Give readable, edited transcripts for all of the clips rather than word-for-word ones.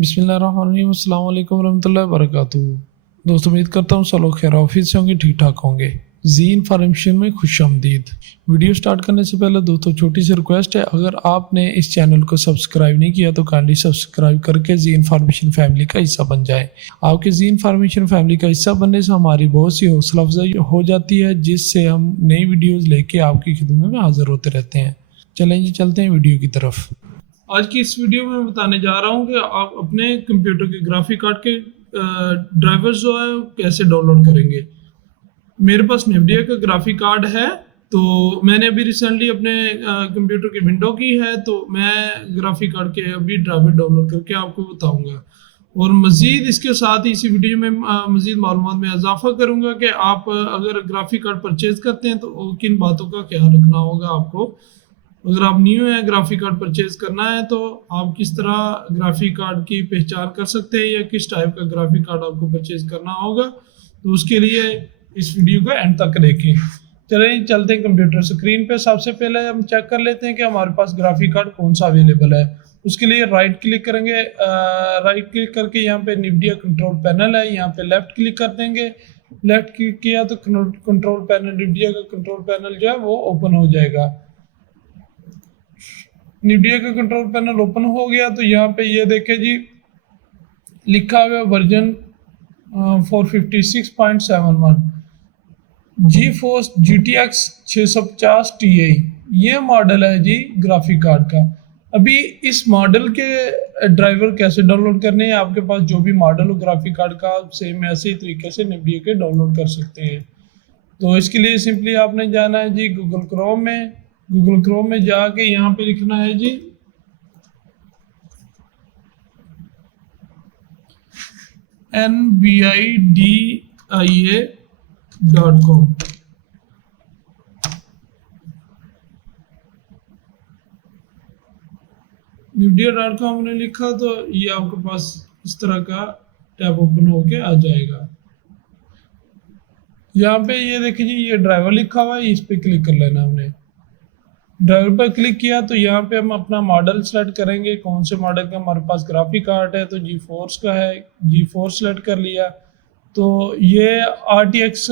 बिस्मिल्लाहिर्रहमानिर्रहीम, अस्सलाम वालेकुम रहमतुल्लाहि व बरकातुहू। दोस्तों, उम्मीद करता हूँ सब लोग खैर ऑफिस से होंगे, ठीक ठाक होंगे। जी इन्फॉर्मेशन में खुशामदीद। वीडियो स्टार्ट करने से पहले दोस्तों छोटी सी रिक्वेस्ट है, अगर आपने इस चैनल को सब्सक्राइब नहीं किया तो काइंडली सब्सक्राइब करके जी इन्फॉर्मेशन फैमिली का हिस्सा बन जाए। आपके जी इन्फॉर्मेशन फैमिली का हिस्सा बनने से हमारी बहुत सी हौसला अफजाई हो जाती है, जिससे हम नई वीडियोज़ लेके आपकी खिदमत में हाजिर होते रहते हैं। चलें जी, चलते हैं वीडियो की तरफ। आज की इस वीडियो में बताने जा रहा हूँ कि आप अपने कंप्यूटर के ग्राफिक कार्ड के ड्राइवर्स जो है वो कैसे डाउनलोड करेंगे। मेरे पास NVIDIA का ग्राफिक कार्ड है, तो मैंने अभी रिसेंटली अपने कंप्यूटर की विंडो की है, तो मैं ग्राफिक कार्ड के अभी ड्राइवर डाउनलोड करके आपको बताऊंगा। और मज़ीद इसके साथ ही इसी वीडियो में मज़ीद मालूमात में इजाफा करूंगा कि आप अगर ग्राफिक कार्ड परचेज करते हैं तो किन बातों का ख्याल रखना होगा आपको। अगर आप न्यू है ग्राफिक कार्ड परचेज करना है तो आप किस तरह ग्राफिक कार्ड की पहचान कर सकते हैं या किस टाइप का ग्राफिक कार्ड आपको परचेज करना होगा, तो उसके लिए इस वीडियो को एंड तक देखें। चलिए चलते हैं कंप्यूटर स्क्रीन पे। सबसे पहले हम चेक कर लेते हैं कि हमारे पास ग्राफिक कार्ड कौन सा अवेलेबल है। उसके लिए राइट क्लिक करेंगे, राइट क्लिक करके यहाँ पे NVIDIA कंट्रोल पैनल है, यहाँ पे लेफ्ट क्लिक कर देंगे। लेफ्ट क्लिक किया तो कंट्रोल पैनल, NVIDIA का कंट्रोल पैनल जो है वो ओपन हो जाएगा। NVIDIA का कंट्रोल पैनल ओपन हो गया तो यहाँ पे ये देखे जी, लिखा हुआ वर्जन 456.71 GeForce GTX 650 Ti, ये मॉडल है जी ग्राफिक कार्ड का। अभी इस मॉडल के ड्राइवर कैसे डाउनलोड करने हैं, आपके पास जो भी मॉडल हो ग्राफिक कार्ड का, सेम ऐसे ही तरीके से NVIDIA के डाउनलोड कर सकते हैं। तो इसके लिए सिंपली आपने जाना है जी गूगल क्रोम में। गूगल क्रोम में जाके यहाँ पे लिखना है जी NVIDIA.com। NVIDIA.com ने लिखा तो ये आपके पास इस तरह का टैब ओपन होके आ जाएगा। यहाँ पे ये देखिए जी, ये ड्राइवर लिखा हुआ है, इस पे क्लिक कर लेना हमने। ड्राइवर पर क्लिक किया तो यहाँ पे हम अपना मॉडल सेलेक्ट करेंगे, कौन से मॉडल का हमारे पास ग्राफिक कार्ड है, तो GeForce का है, GeForce सेलेक्ट कर लिया। तो ये RTX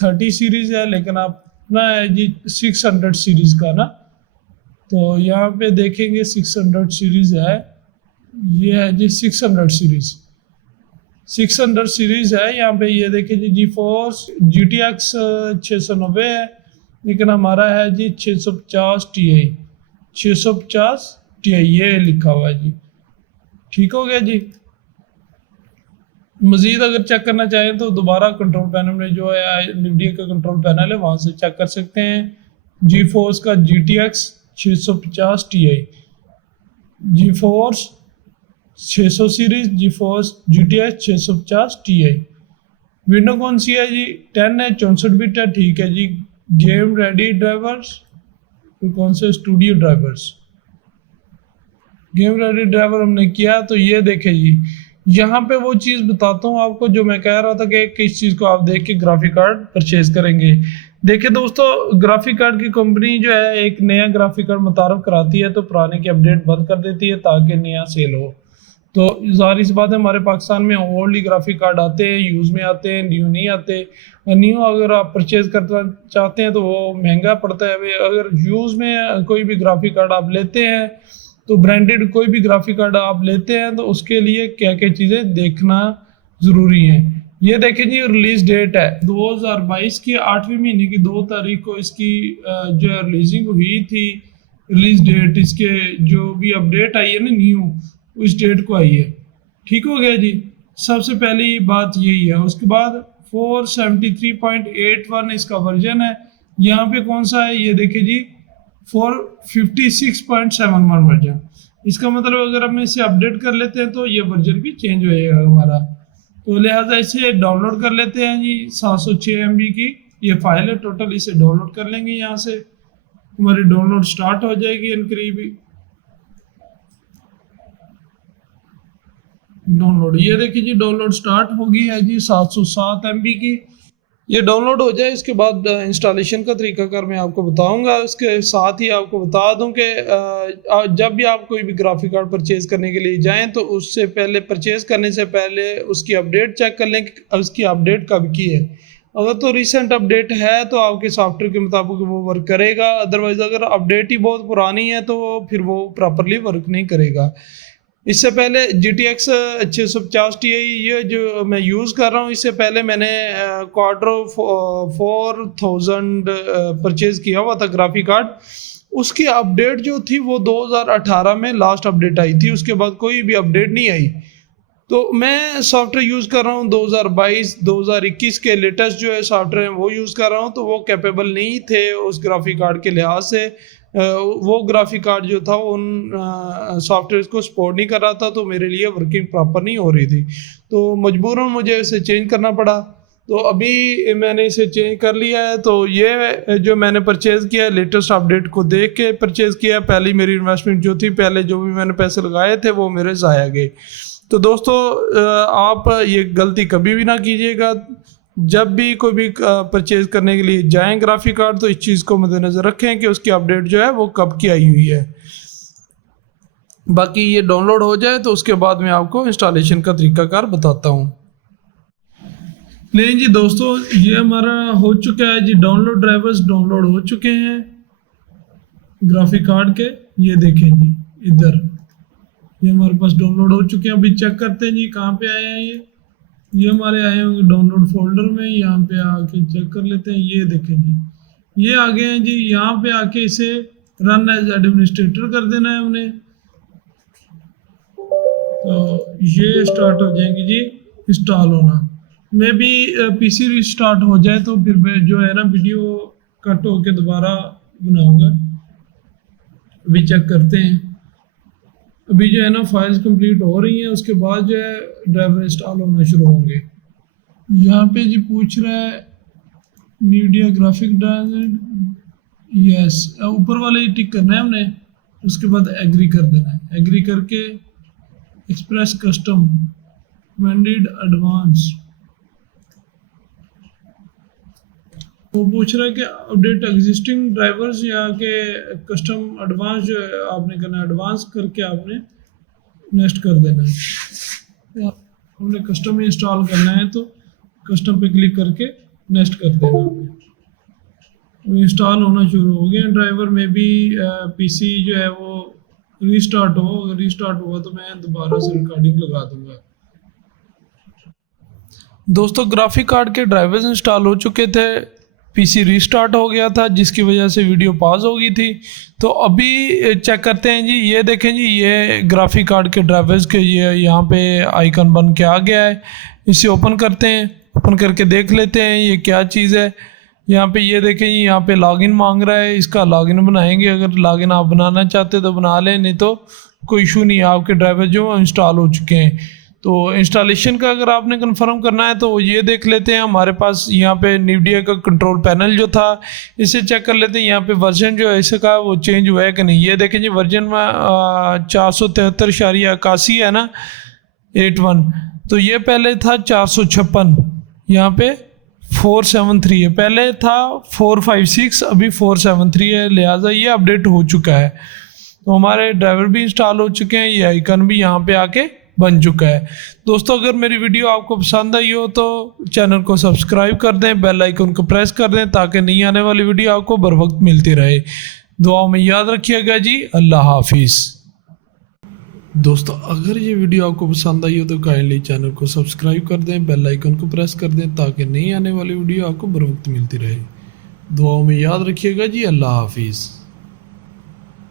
30 सीरीज है, लेकिन अपना है जी 600 सीरीज का ना। तो यहाँ पे देखेंगे 600 सीरीज है, ये है जी 600 सीरीज। 600 सीरीज है, यहाँ पे ये देखिए जी GeForce GTX 690 है, लेकिन हमारा है जी 650 Ti। 650 Ti ये लिखा हुआ है जी। ठीक हो गया जी। मजीद अगर चेक करना चाहें तो दोबारा कंट्रोल पैनल में जो है NVIDIA का कंट्रोल पैनल है, वहाँ से चेक कर सकते हैं। GeForce का GTX 650 Ti, GeForce 600 series, GeForce GTX 650 Ti। Window कौन सी है जी? 10 है, 64 बिट है, ठीक है जी। गेम रेडी ड्राइवर्स, फिर कौन से studio drivers, game ready driver हमने किया तो ये देखे जी, यहाँ पे वो चीज़ बताता हूँ आपको जो मैं कह रहा था कि किस चीज़ को आप देख के ग्राफिक कार्ड परचेज करेंगे। देखिए दोस्तों, ग्राफिक कार्ड की कंपनी जो है एक नया ग्राफिक कार्ड मुतारफ कराती है तो पुराने की अपडेट बंद कर देती है ताकि नया सेल हो। तो जाहिर सी बात है, हमारे पाकिस्तान में ओल्ड ग्राफिक कार्ड आते हैं, यूज़ में आते हैं, न्यू नहीं आते। न्यू अगर आप परचेज करना चाहते हैं तो वो महंगा पड़ता है। अगर यूज़ में कोई भी ग्राफिक कार्ड आप लेते हैं तो ब्रांडेड कोई भी ग्राफिक कार्ड आप लेते हैं तो उसके लिए क्या क्या चीज़ें देखना ज़रूरी है। ये देखें जी, रिलीज डेट है 2022 की 8वें महीने की 2 तारीख को इसकी जो है रिलीजिंग हुई थी। रिलीज डेट इसके जो भी अपडेट आई है ना न्यू, उस डेट को आई है। ठीक हो गया जी। सबसे पहली बात यही है। उसके बाद 473.81 इसका वर्जन है। यहाँ पे कौन सा है ये देखिए जी, 456.71 वर्जन। इसका मतलब अगर हम इसे अपडेट कर लेते हैं तो ये वर्जन भी चेंज हो जाएगा हमारा। तो लिहाजा इसे डाउनलोड कर लेते हैं जी। 706 MB की ये फाइल है टोटल, इसे डाउनलोड कर लेंगे। यहाँ से हमारी डाउनलोड स्टार्ट हो जाएगी अनकरीबी। डाउनलोड, ये देखिए जी डाउनलोड स्टार्ट होगी है जी 707 MB की। ये डाउनलोड हो जाए इसके बाद इंस्टॉलेशन का तरीकाकार मैं आपको बताऊंगा। इसके साथ ही आपको बता दूं कि जब भी आप कोई भी ग्राफिक कार्ड परचेज़ करने के लिए जाएं तो उससे पहले, परचेज़ करने से पहले उसकी अपडेट चेक कर लें कि उसकी अपडेट कब की है। अगर तो रिसेंट अपडेट है तो आपके सॉफ्टवेयर के मुताबिक वो वर्क करेगा, अदरवाइज़ अगर अपडेट ही बहुत पुरानी है तो फिर वो प्रॉपरली वर्क नहीं करेगा। इससे पहले GTX 650 Ti ये जो मैं यूज़ कर रहा हूँ, इससे पहले मैंने क्वाड्रो 4000 परचेज़ किया हुआ था ग्राफिक कार्ड। उसकी अपडेट जो थी वो 2018 में लास्ट अपडेट आई थी, उसके बाद कोई भी अपडेट नहीं आई। तो मैं सॉफ्टवेयर यूज़ कर रहा हूँ 2022-2021 के लेटेस्ट जो है सॉफ्टवेयर वो यूज़ कर रहा हूँ, तो वो कैपेबल नहीं थे उस ग्राफिक कार्ड के लिहाज से। वो ग्राफिक कार्ड जो था उन सॉफ्टवेयर को सपोर्ट नहीं कर रहा था, तो मेरे लिए वर्किंग प्रॉपर नहीं हो रही थी, तो मजबूरन मुझे इसे चेंज करना पड़ा। तो अभी मैंने इसे चेंज कर लिया है। तो ये जो मैंने परचेज़ किया है लेटेस्ट अपडेट को देख के परचेज़ किया। पहली मेरी इन्वेस्टमेंट जो थी, पहले जो भी मैंने पैसे लगाए थे वो मेरे ज़ाया गए। तो दोस्तों आप ये गलती कभी भी ना कीजिएगा। जब भी कोई भी परचेज़ करने के लिए जाएं ग्राफिक कार्ड, तो इस चीज़ को मद्देनज़र रखें कि उसकी अपडेट जो है वो कब की आई हुई है। बाकी ये डाउनलोड हो जाए तो उसके बाद मैं आपको इंस्टॉलेशन का तरीकाकार बताता हूँ। नहीं जी दोस्तों, ये हमारा हो चुका है जी डाउनलोड। ड्राइवर्स डाउनलोड हो चुके हैं ग्राफिक कार्ड के, ये देखें जी इधर, ये हमारे पास डाउनलोड हो चुके हैं। अभी चेक करते हैं जी कहाँ पे आए हैं ये हमारे आए होंगे डाउनलोड फोल्डर में। यहाँ पे आके चेक कर लेते हैं। ये देखें जी, ये आ गए हैं जी। यहाँ पे आके इसे रन एज एडमिनिस्ट्रेटर कर देना है हमने, तो ये स्टार्ट हो जाएंगे जी इंस्टॉल होना। मे भी PC रिस्टार्ट हो जाए तो फिर मैं जो है ना वीडियो कट होके दोबारा बनाऊंगा। अभी चेक करते हैं। अभी जो है ना फाइल्स कंप्लीट हो रही हैं, उसके बाद जो है ड्राइवर इंस्टॉल होना शुरू होंगे। यहाँ पे जी पूछ रहा है मीडिया ग्राफिक ड्राइवर, यस, ऊपर वाले ही टिक करना है हमने, उसके बाद एग्री कर देना है। एग्री करके एक्सप्रेस कस्टम कमेंडेड एडवांस, वो पूछ रहा है कि अपडेट एग्जिस्टिंग ड्राइवर्स या के कस्टम एडवांस जो है आपने करना है, एडवांस करके आपने नेक्स्ट कर देना है। हमने कस्टम इंस्टॉल करना है तो कस्टम पे क्लिक करके नेक्स्ट कर देना है। वो इंस्टॉल होना शुरू हो गया ड्राइवर में भी। PC जो है वो रीस्टार्ट हो, अगर रीस्टार्ट हुआ तो मैं दोबारा से रिकॉर्डिंग लगा दूंगा। दोस्तों ग्राफिक कार्ड के ड्राइवर्स इंस्टॉल हो चुके थे, PC रीस्टार्ट हो गया था जिसकी वजह से वीडियो पॉज हो गई थी। तो अभी चेक करते हैं जी। ये देखें जी, ये ग्राफिक कार्ड के ड्राइवर्स के ये यहाँ पे आइकन बन के आ गया है। इसे ओपन करते हैं, ओपन करके देख लेते हैं ये क्या चीज़ है। यहाँ पे ये देखें जी, यहाँ पे लॉगिन मांग रहा है, इसका लॉगिन बनाएंगे। अगर लॉगिन आप बनाना चाहते तो बना लें, नहीं तो कोई इशू नहीं है, आपके ड्राइवर जो इंस्टॉल हो चुके हैं। तो इंस्टॉलेशन का अगर आपने कंफर्म करना है तो ये देख लेते हैं। हमारे पास यहाँ पे NVIDIA का कंट्रोल पैनल जो था इसे चेक कर लेते हैं। यहाँ पे वर्जन जो है इसका वो चेंज हुआ है कि नहीं। ये देखें जी, वर्जन में 473.81 है ना, 81। तो ये पहले था 456, यहाँ पे 473 है। पहले था 456, अभी 473 है, लिहाजा ये अपडेट हो चुका है। तो हमारे ड्राइवर भी इंस्टॉल हो चुके हैं, ये आइकन भी यहाँ पे आके बन चुका है। दोस्तों अगर मेरी वीडियो आपको पसंद आई हो तो चैनल को सब्सक्राइब कर दें, बेल आइकन को प्रेस कर दें ताकि नई आने वाली वीडियो आपको बर वक्त मिलती रहे। दुआओं में याद रखिएगा जी। अल्लाह हाफिज़। दोस्तों अगर ये वीडियो आपको पसंद आई हो तो काइंडली चैनल को सब्सक्राइब कर दें, बेल आइकन को प्रेस कर दें ताकि नई आने वाली वीडियो आपको बर वक्त मिलती रहे। दुआओं में याद रखिएगा जी। अल्लाह हाफिज़।